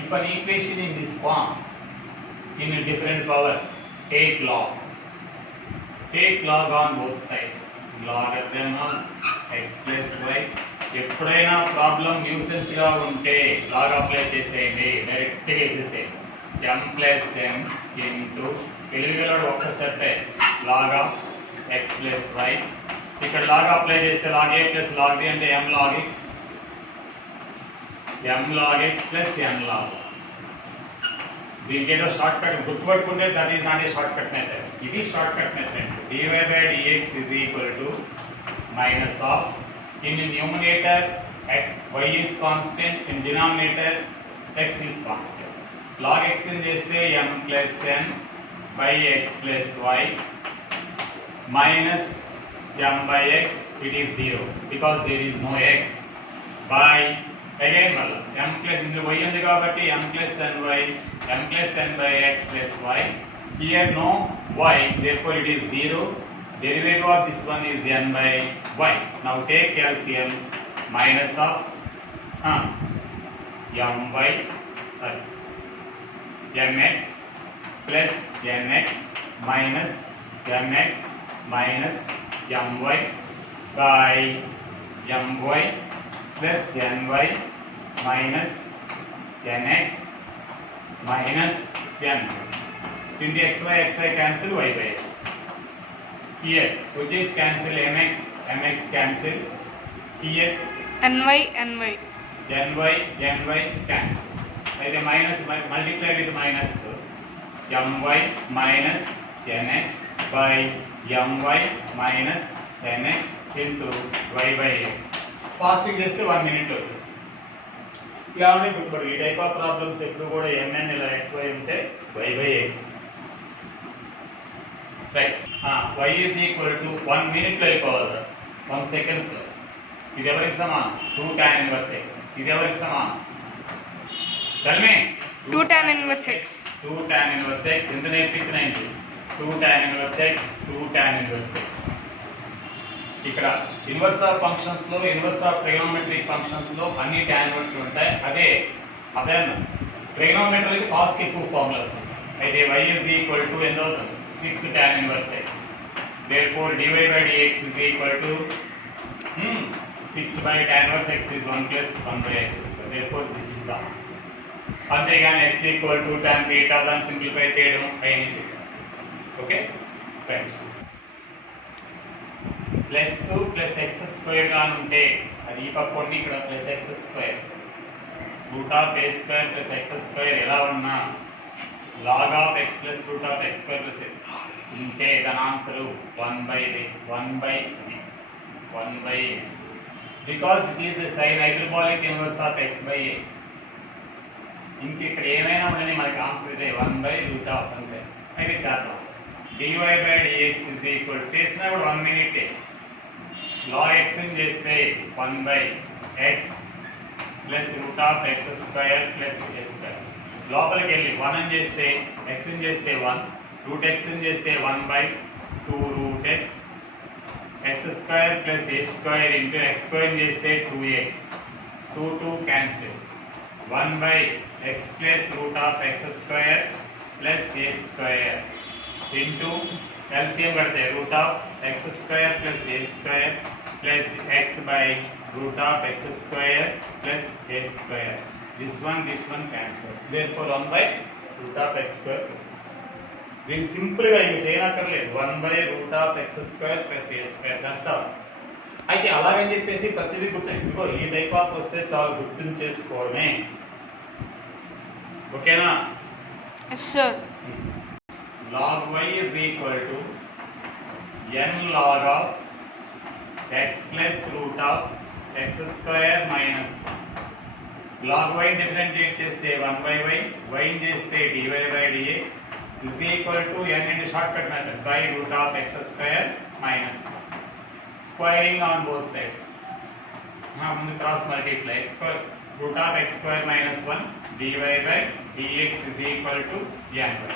If an equation in this form, in different powers, take log on both sides, logarithm of x plus y. ఎప్పుడైనా problem nuisance గా ఉంటే log apply చేసేయండి, డైరెక్ట్ గా వేసేసేయండి. m plus n into తెలుగులో ఒక్క స్టెప్పే log of x plus y. ఇక్కడ లాగ్ అప్లై చేస్తే log a plus log b అంటే m log x plus n log. దీనికి ఏదో షార్ట్ కట్ గుర్తుపట్టుకుంటే that is not a shortcut method. ఇది shortcut method. dy by dx is equal to minus of, in numerator x, y is constant, in denominator x is constant. Log x in చేస్తే m plus n by x plus y minus m by x, it is 0 because there is no x, by again m plus in y ఉంది కాబట్టి m plus n by x plus y. Here no y, therefore it is 0. Derivative of this one is n by y. Now take LCM, minus of mx plus nx minus mx minus my by my plus ny minus nx minus n. Into xy cancel, y by x. Here which is cancel, mx cancel. Here ny cancel. Either minus multiply with minus, my minus nx by my minus nx into y by x. Fasting చేస్తే 1 minute లో వచ్చేసి. ఇలా ఉంటే గుర్తుపడు, ఈ type of problems ఎప్పుడు కూడా mn ఇలా xy ఉంటే y by x. Right. y is equal to 1 minute లో అయిపోవాలి, 1 seconds లో. ఇది ఎవరికి సమానం? 2 tan inverse x. ఇది ఎవరికి సమానం? Tell me. 2 tan inverse x. 2 tan inverse x. ఎంత నేర్పించిన ఏంటి? 2 tan inverse x, 2 tan inverse x. ఇక్కడ ఇన్వర్స్ ఆఫ్ ఫంక్షన్స్ లో, ఇన్వర్స్ ఆఫ్ ట్రిగోనోమెట్రిక్ ఫంక్షన్స్ లో అన్ని tan ఇన్వర్స్ ఉంటాయి. అదే ట్రిగోనోమెట్రీకి cos కి ఎక్కువ ఫార్ములాస్ ఉంటాయి. అయితే y is equal to ఎంత అవుతుంది? 6 tan inverse x. Therefore dy by dx is equal to 6 by tan inverse x is 1 plus 1 by x square. Therefore this is the answer. అంతేగాని x equal to tan theta దాన్ని సింప్లిఫై చేయడం అయ్యి చెప్పారు. Okay friends, plus x square గా ఉంటే అది ఈ పక్క ఉండి ఇక్కడ plus x square, root of A square plus x square ఎలా ఉన్నా log of x plus root of x square plus ఉంటే దాని ఆన్సర్ 1 by because it is the sin hyperbolic inverse of x by a. ఇంక ఇక్కడ ఏమైనా ఉండని మనకి ఆన్సర్ ఇదే 1 by root of అంతే. అయితే చేద్దాం. dy by dx is equal చేసినా కూడా 1 minute. log x ని చేస్తే 1 by x plus root of x square plus a square. లోపలికి వెళ్ళి 1 అని చేస్తే x ని చేస్తే 1, రూట్ x ని చేస్తే 1 by 2 root x, x square plus a square into x square ని చేస్తే 2x, 2 cancel, 1 by x plus root of x square plus a square into LCM కడితే root of x square plus a square plus x by root of x square plus a square. This one cancel. Therefore 1 by root of x square plus a square. దీన్ని సింపుల్ గా ఇవి చేయనక్కర్లేదు. 1 by root of x square plus a square. That's all. అయితే అలాగని చెప్పేసి ప్రతిదీ ఇదిగో ఈ టైప్ ఆఫ్ వస్తే చాలు గుర్తుంచేసుకోవడమే. ఓకేనా? sir. log y is equal to n log of x plus root of x square minus 1. log y differentiate చేస్తే 1 by y, y చేస్తే dy by dx is equal to n into shortcut method by root of x square minus 1. Squaring on both sides. ముందు cross multiply x square root of x square minus 1 dy by dx is equal to n by.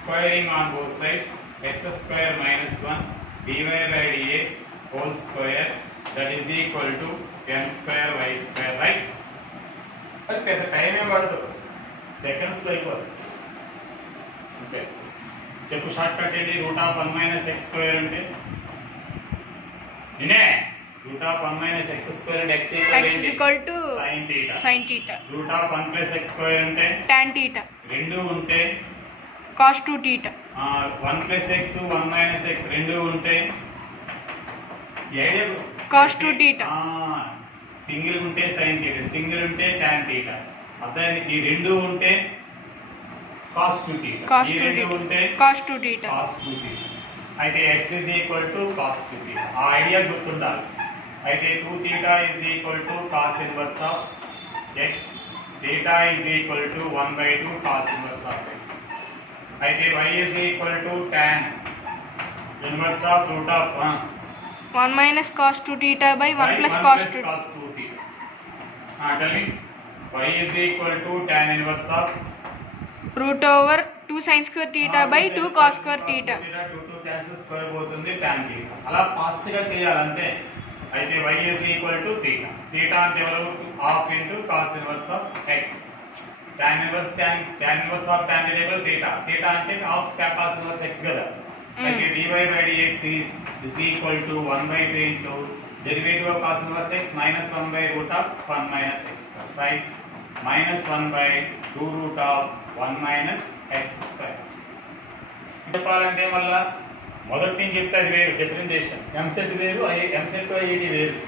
Squaring on both sides, x square minus 1 dy by dx whole square, that is equal to n square y square, right? అది పెద్ద టైం ఏం పడదు. సెకండ్స్ అయిపోతుంది. Okay, చెప్పు shortcut ఏంటి? Root of 1 minus x square అంటే నిన్నే root of 1 minus x square అంటే x x is equal to sine theta. sin theta. Root of 1 plus x square అంటే tan theta. రెండు ఉంటే cos 2 theta. 1 plus x 1 minus x రెండు ఉంటే cos 2 theta. Single ఉంటే sine theta, single ఉంటే tan theta. అర్థమైంది? ఈ రెండు ఉంటే cos 2 theta. cos ఈ 2 రెండు theta. ఉంటే cos 2 theta. cos 2 theta. అయితే x is equal to cos 2 theta. ఆ ఐడియా గుర్తుండాలి. అయితే 2 theta is equal to cos inverse of x. theta is equal to 1/2 cos inverse of x. అయితే y is equal to tan inverse of root of 1 minus cos 2 theta by 1 plus cos 2. cos 2 theta. Tell me. y is equal to tan inverse of root over 2 sin square theta by 2 cos square theta. 2 cancel square పోతుంది tan theta. అలా ఫాస్ట్ గా చేయాలంటే. అయితే y is equal to theta. theta అంటే ఎవరు? half into cos inverse of x. tan inverse of tan theta theta. theta అంటే half cos inverse x కదా. అయితే dy by dx is equal to 1/2 into derivative of cos inverse x minus 1 by root of 1 minus x. Right? minus 1 by 2 root of 1 minus x square. చెప్పాలంటే మళ్ళా మొదటి నుంచి చెప్తే అది వేరు డిఫరెంటియేషన్. ఎంసెట్ వేరు, ఎంసెట్ ఐఐటి వేరు.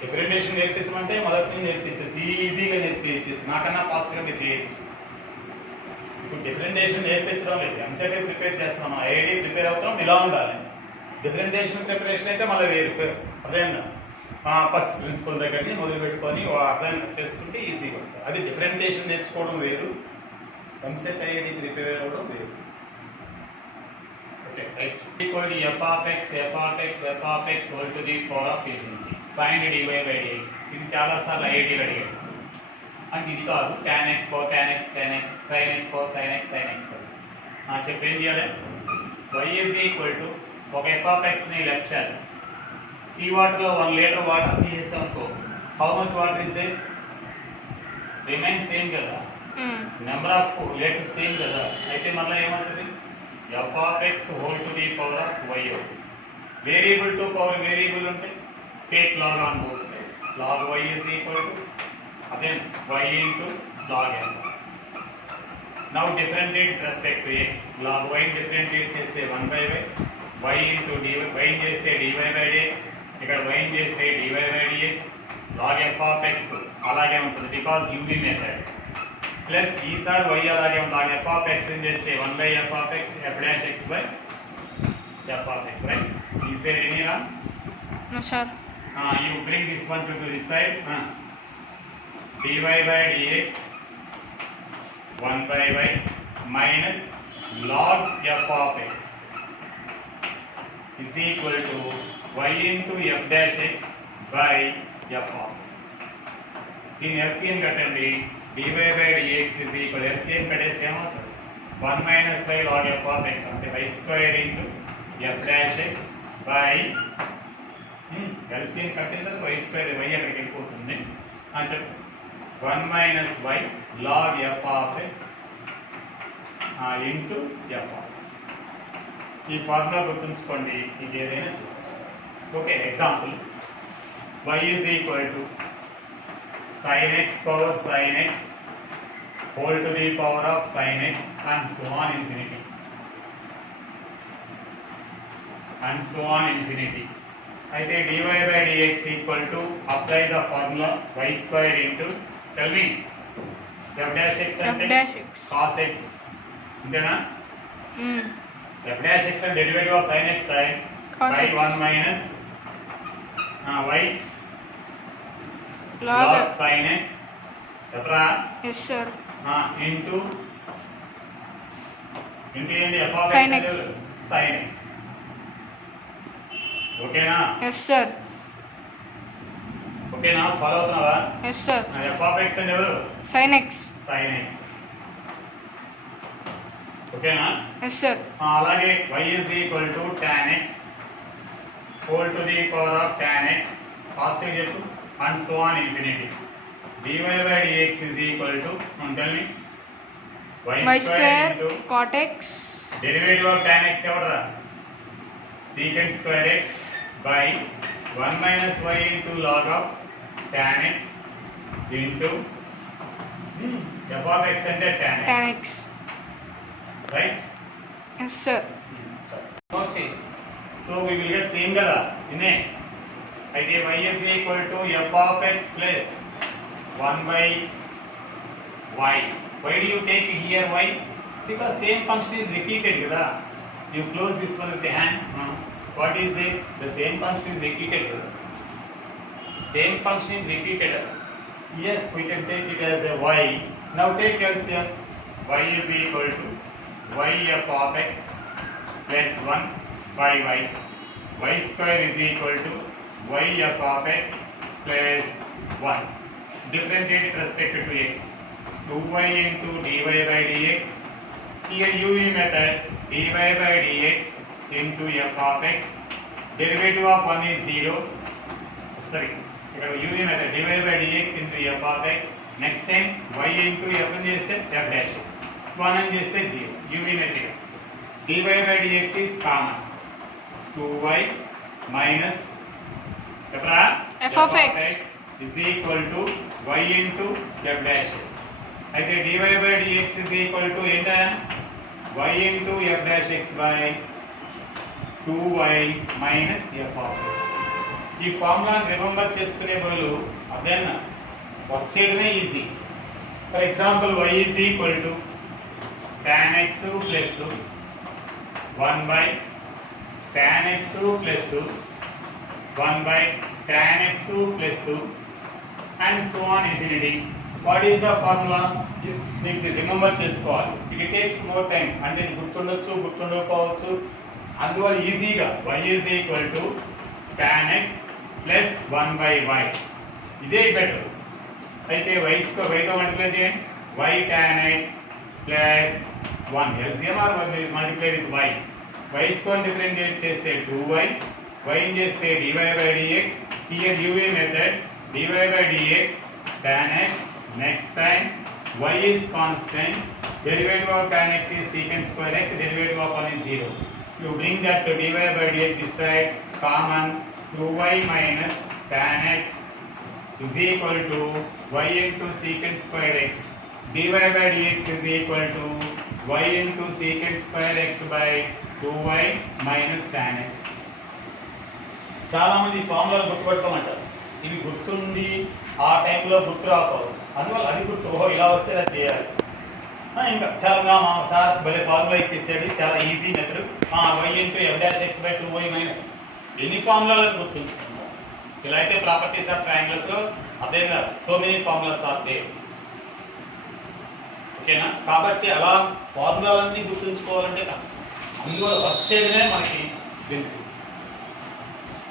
డిఫరెంటియేషన్ నేర్పించమంటే మొదటి నుంచి నేర్పించవచ్చు, ఈజీగా నేర్పించవచ్చు, నాకన్నా ఫాస్ట్గా మీరు చేయొచ్చు. ఇప్పుడు డిఫరెంటియేషన్ నేర్పించడం లేదు, ఎంసెట్ ప్రిపేర్ చేస్తున్నాం, ఐఐటి ప్రిపేర్ అవుతున్నాం, ఇలా ఉండాలి. డిఫరెంటియేషన్ ప్రిపరేషన్ అయితే మళ్ళీ వేరు. అదేనా ఫస్ట్ ప్రిన్సిపల్ దగ్గర నుంచి మొదలు పెట్టుకొని అర్థం చేసుకుంటే ఈజీగా వస్తుంది. అది డిఫరెంటియేషన్ నేర్చుకోవడం వేరు, ఎంసెట్ ఐఐటి ప్రిపేర్ అవ్వడం వేరు. Okay, right. Equal to f of x whole to the power of infinity. Find dy by dx. ఇది చాలా సార్లు ఐఐటీలో అడిగాడు. అంటే ఇది కాదు, tan x power tan x sin x power sin x. చెప్పి ఏం చేయాలి? y is equal to ఒక f of x ని లెఫ్ట్ చేయాలి. సీ వాటర్లో 1 లీటర్ వాటర్ తీసేసాం అనుకో, how much water is there? Remain same కదా, నెంబర్ ఆఫ్ లీటర్స్ సేమ్ కదా. అయితే మళ్ళీ ఏమవుతుంది? f of x whole to the power of y. Variable to power variable ఉంటే take log on both sides. log y is equal to again y into log n. Now differentiate with respect to x. log y differentiate చేస్తే 1/y, y into dy, y చేస్తే dy by dx, ఇక్కడ y చేస్తే dy by dx. log f of x అలాగే ఉంటుంది because uv method. Plus ఈసారి y అలాగే ఉంటుంది, f of x చేస్తే 1/f of x, f dash x by f of x, right? Is there any wrong? No sir. You bring this one to this side. dy by dx 1/y minus log f of x is equal to y into f dash x by f of x. దీని LCM కట్టండి. dy by dx is equal LCM కట్టేస్తే ఏమవుతుంది? 1 minus y log f of x అంటే y square into f dash x by LCM కట్టిన తర్వాత y square, y అక్కడికి వెళ్ళిపోతుంది. చెప్పు 1 minus y log f of x into f of x. ఈ ఫార్ములా గుర్తుంచుకోండి, మీకు ఏదైనా చూడవచ్చు. Okay, example y is equal to sin x power sin x whole to the power of sin x and so on infinity. అయితే dy by dx equal to apply the formula y square into, tell me, f dash x అంటే f dash x cos x అంతేనా? f dash x అంటే derivative of sin x sin cos by x 1 minus y log log sin x చెప్పరా? yes sir. Into ఏంటి f of Sin x x. sin x. ఓకేనా? yes sir. ఓకేనా? ఫాలో అవుతున్నావా? yes sir. f of x అంటే ఎవరు? sin x sin x. ఓకేనా? yes sir. అలాగే y is equal to tan x whole to the power of tan x, fast గా చెప్పు, and so on infinity. dy by dx is equal to, tell me, y square cot x derivative of tan x ఎవడరా secant square x by 1 minus y into log of tan x into f of x అంటే tan x, tan x. right? Yes sir. No change. So we will get same కదా ఇన్నే అయితే y is equal to f of x plus 1 by y. Why do you take here y? Because same function is repeated kada. You close this one with the hand. What is the same function is repeated kada. Same function is repeated. Yes, we can take it as a y. Now take LCM. Y is equal to y f of x plus 1 by y. Y square is equal to y f of x plus 1. Differentiate with respect to x. 2y into dy by dx. Here u method dy by dx into f of x. Derivative of 1 is 0. Sorry. ఇక్కడ u method dy by dx into f of x. Next time y into f అని చేస్తే f dash x. 1 అని చేస్తే 0. u method dy by dx is common. 2y minus చెప్పరా f of x is equal to y into f dash x. అయితే dy by dx is equal to ఏంట y into f dash x by 2y minus f of x. ఈ ఫార్ములాని రిమెంబర్ చేసుకునే బదులు అదేనా వచ్చేయడమే easy. For example y is equal to tan x plus 1 by tan x plus 1 by tan x plus and so on infinity. What is the formula? నీకు రిమెంబర్ చేసుకోవాలి. It takes more time అంటే ఇది గుర్తుండొచ్చు గుర్తుండకపోవచ్చు. అందువల్ల ఈజీగా y is equal to tan x plus 1 by y. ఇదే బెటర్. అయితే y తో మల్టిప్లై చేయండి. y tan x plus 1 LCM or multiply with y. y square differentiate చేస్తే 2y, y చేస్తే dy by dx. Here u method dy by dx tan x. Next time y is constant, derivative of tan x is secant square x, derivative of 1 is 0. You bring that to dy by dx this side, common 2y minus tan x is equal to y into secant square x. dy by dx is equal to y into secant square x by 2y minus tan x. చాలా మంది ఫార్ములాలు గుర్తుపెట్టుకోమంటారు. ఇవి గుర్తుండి ఆ టైంలో గుర్తు రాకపోవచ్చు. అందువల్ల అది గుర్తు ఓహో ఇలా వస్తే ఇలా చేయాలి. ఇంకా చాలా మా సార్ భలే ఫార్ములా ఇచ్చేసాడు, చాలా easy method. y into f dash x by 2y minus ఎన్ని ఫార్ములాలను గుర్తుంచుకుంటాం. ఇలా అయితే ప్రాపర్టీస్ ఆఫ్ ట్రయాంగిల్స్లో అదే so many formulas are there. ఓకేనా? కాబట్టి అలా ఫార్ములాలన్నీ గుర్తుంచుకోవాలంటే కష్టం. అందువల్ల వర్క్ చేయడమే మనకి తెలుసు.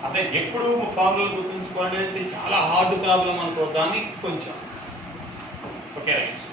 అదే ఎప్పుడు ఫార్ములాలు గుర్తుంచుకోవాలంటే చాలా హార్డ్ ప్రాబ్లం అనుకో, దాన్ని కొంచెం ఓకే రైట్.